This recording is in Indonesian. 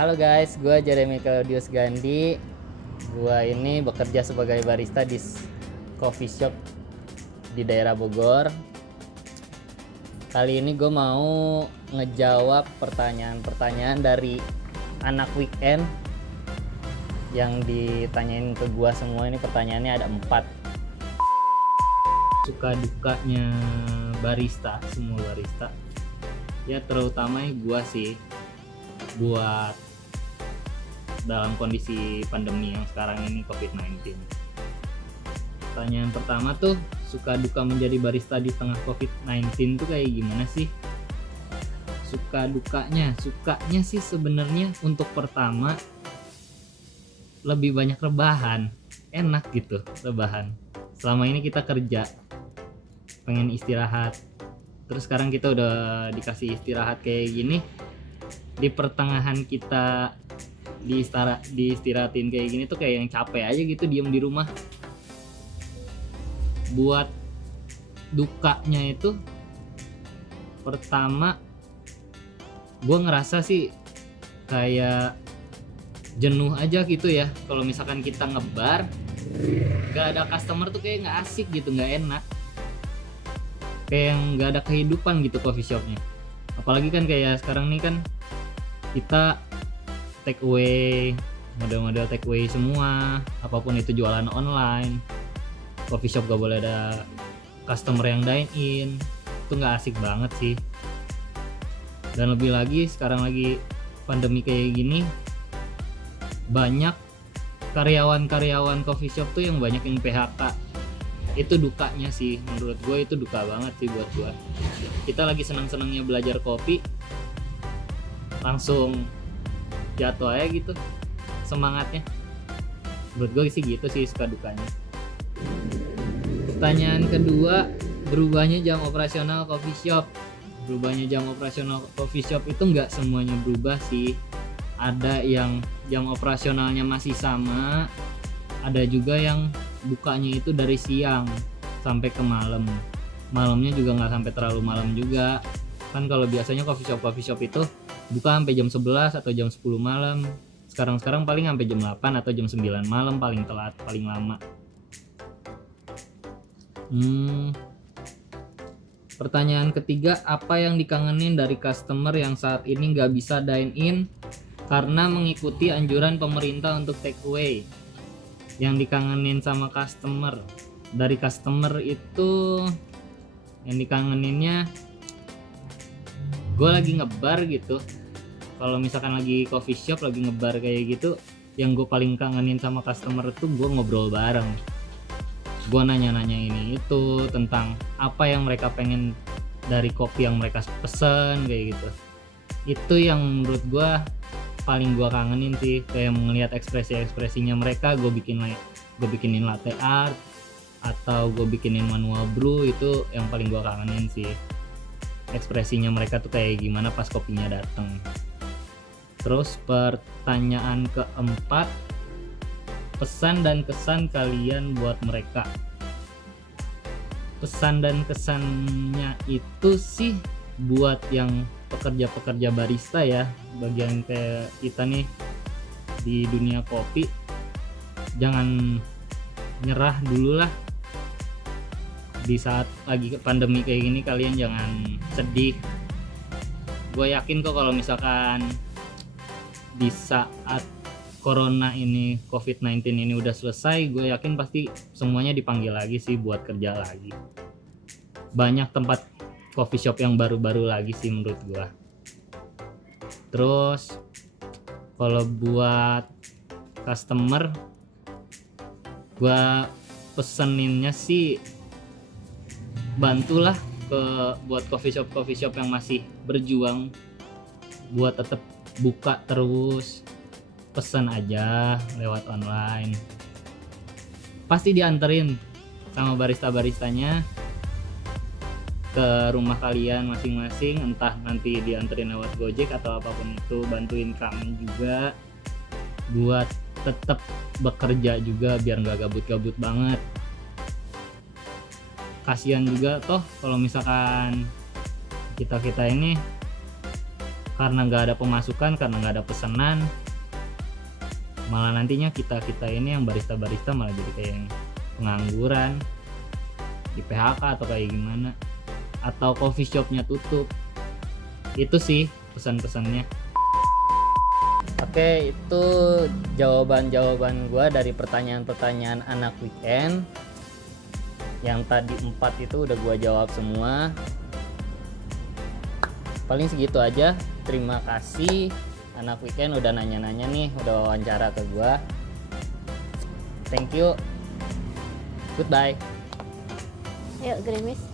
Halo guys, gue Jeremy Claudius Gandhi. Gue ini bekerja sebagai barista di coffee shop di daerah Bogor. Kali ini gue mau ngejawab pertanyaan-pertanyaan dari anak weekend yang ditanyain ke gue semua. Ini pertanyaannya ada 4. Suka dukanya barista, semua barista. Ya terutama gue sih buat dalam kondisi pandemi yang sekarang ini COVID-19. Pertanyaan pertama tuh, suka duka menjadi barista di tengah COVID-19 tuh kayak gimana sih? Suka dukanya sih sebenarnya untuk pertama lebih banyak rebahan, enak gitu rebahan. Selama ini kita kerja pengen istirahat, terus sekarang kita udah dikasih istirahat kayak gini, di pertengahan kita diistirahatin kayak gini tuh kayak yang capek aja gitu diem di rumah. Buat dukanya itu pertama gue ngerasa sih kayak jenuh aja gitu ya. Kalau misalkan kita ngebar gak ada customer tuh kayak gak asik gitu, gak enak, kayak yang gak ada kehidupan gitu coffee shopnya. Apalagi kan kayak sekarang nih kan kita take away, model-model take away semua, apapun itu jualan online. Coffee shop gak boleh ada customer yang dine in, itu gak asik banget sih. Dan lebih lagi sekarang lagi pandemi kayak gini, banyak karyawan-karyawan coffee shop tuh yang banyak yang PHK. Itu dukanya sih, menurut gue itu duka banget sih buat gue. Kita lagi senang-senangnya belajar kopi, langsung jatuh aja gitu semangatnya. Menurut gue sih gitu sih suka dukanya. Pertanyaan kedua, berubahnya jam operasional coffee shop. Berubahnya jam operasional coffee shop itu nggak semuanya berubah sih. Ada yang jam operasionalnya masih sama, ada juga yang bukanya itu dari siang sampai ke malam. Malamnya juga nggak sampai terlalu malam juga. Kan kalau biasanya coffee shop itu buka sampai jam 11 atau jam 10 malam. Sekarang paling sampai jam 8 atau jam 9 malam paling telat, paling lama. Pertanyaan ketiga, apa yang dikangenin dari customer yang saat ini nggak bisa dine in karena mengikuti anjuran pemerintah untuk take away? Yang dikangenin sama customer, dari customer itu yang dikangeninnya, gue lagi ngebar gitu. Kalau misalkan lagi coffee shop lagi ngebar kayak gitu, yang gue paling kangenin sama customer itu gue ngobrol bareng. Gue nanya-nanya ini itu tentang apa yang mereka pengen dari kopi yang mereka pesen kayak gitu. Itu yang menurut gue paling gue kangenin sih, kayak ngelihat ekspresinya mereka. Gue bikinin latte art atau gue bikinin manual brew, itu yang paling gue kangenin sih. Ekspresinya mereka tuh kayak gimana pas kopinya datang. Terus pertanyaan keempat, pesan dan kesan kalian buat mereka. Pesan dan kesannya itu sih buat yang pekerja-pekerja barista ya, bagian kayak kita nih di dunia kopi, jangan nyerah dulu lah. Di saat lagi pandemi kayak gini kalian jangan sedih. Gue yakin kok kalau misalkan di saat corona ini, COVID-19 ini udah selesai, gue yakin pasti semuanya dipanggil lagi sih buat kerja lagi. Banyak tempat coffee shop yang baru-baru lagi sih menurut gue. Terus kalau buat customer, gue peseninnya sih bantulah buat coffee shop yang masih berjuang buat tetap buka terus. Pesan aja lewat online, pasti dianterin sama barista-baristanya ke rumah kalian masing-masing. Entah nanti dianterin lewat Gojek atau apapun itu, bantuin kami juga buat tetap bekerja juga biar nggak gabut-gabut banget. Kasihan juga toh kalau misalkan kita ini karena nggak ada pemasukan, karena nggak ada pesanan, malah nantinya kita ini yang barista malah jadi kayak yang pengangguran, di PHK atau kayak gimana, atau coffee shopnya tutup. Itu sih pesan-pesannya. Oke, itu jawaban gua dari pertanyaan-pertanyaan anak weekend. Yang tadi 4 itu udah gua jawab semua. Paling segitu aja. Terima kasih anak weekend udah nanya-nanya nih, udah wawancara ke gua. Thank you. Goodbye. Yuk, gerimis.